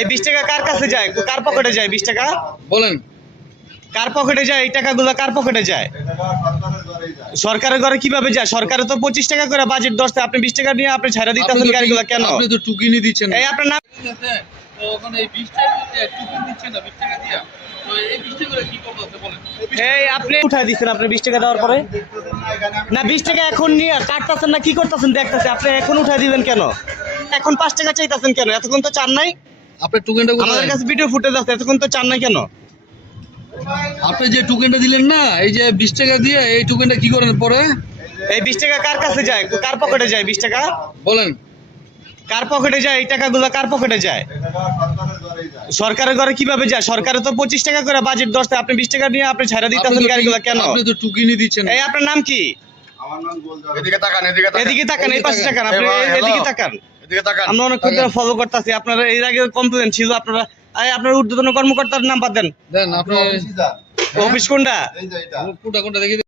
এই 20 টাকা কার কাছে যায়, কার পকেটে যায় 20 টাকা? বলেন, কার পকেটে যায় এই টাকাগুলো? কার পকেটে যায়? সরকারের ঘরে কিভাবে যায়? সরকারে তো 25 টাকা করে বাজেট ধরছে, আপনি 20 টাকা নিয়ে আপনি ছাইড়া দিতেছেন গাড়িগুলো কেন? আপনি তো টুকিনি দিচ্ছেন। এই আপনার নাম তো ওখানে এই 20 টাকা দিয়ে টুকিনি দিচ্ছেন না 20 টাকা দিয়া। তো এই 20 টাকা কি করতে আছে বলেন? এই আপনি উঠাই দিচ্ছেন আপনি 20 টাকা দেওয়ার পরে? না 20 টাকা এখন নিয়ে কাটতেছেন না কি করতেছেন দেখতেছে, আপনি এখন উঠাই দিবেন কেন? এখন 5 টাকা চাইতেছেন কেন? এতক্ষণ তো চান নাই? আপনি টুকেনটা আমাদের কোথায়? কাছে ভিডিও ফুটেজ আছে, এতক্ষণ তো চান নাই কেন? আপনি যে টুকেনটা দিলেন না, এই যে 20 টাকা দিয়ে এই টুকেনটা কি করেন পরে? এই 20 টাকা কার কাছে যায়, কার পকেটে যায় 20 টাকা? বলেন, কার পকেটে যায় এই টাকাগুলো? কার পকেটে যায়? সরকারের ঘরে কিভাবে যায়? সরকারে তো 25 টাকা করে বাজেট ধরছে, আপনি 20 টাকা নিয়ে আপনি ছাইড়া দিতেছেন গাড়িগুলো কেন? আপনি তো টুকিনি দিচ্ছেন। এই আপনার নাম কি? আমার নাম গোলজার। এদিকে তাকান, এদিকে তাকান। এদিকে তাকান, এই পাশে তাকান, আপনি এদিকে তাকান। এদিকে তাকান। আমরা অনেকক্ষণ ধরে ফলো করতেছি, আপনারা এর আগে কমপ্লেন ছিল, আপনারা আপনার ঊর্ধ্বতন কর্মকর্তার নাম্বার দেন। দেন আপনি অফিসে যান। অফিস কোনটা? এই যে এটা। কোনটা কোনটা দেখি।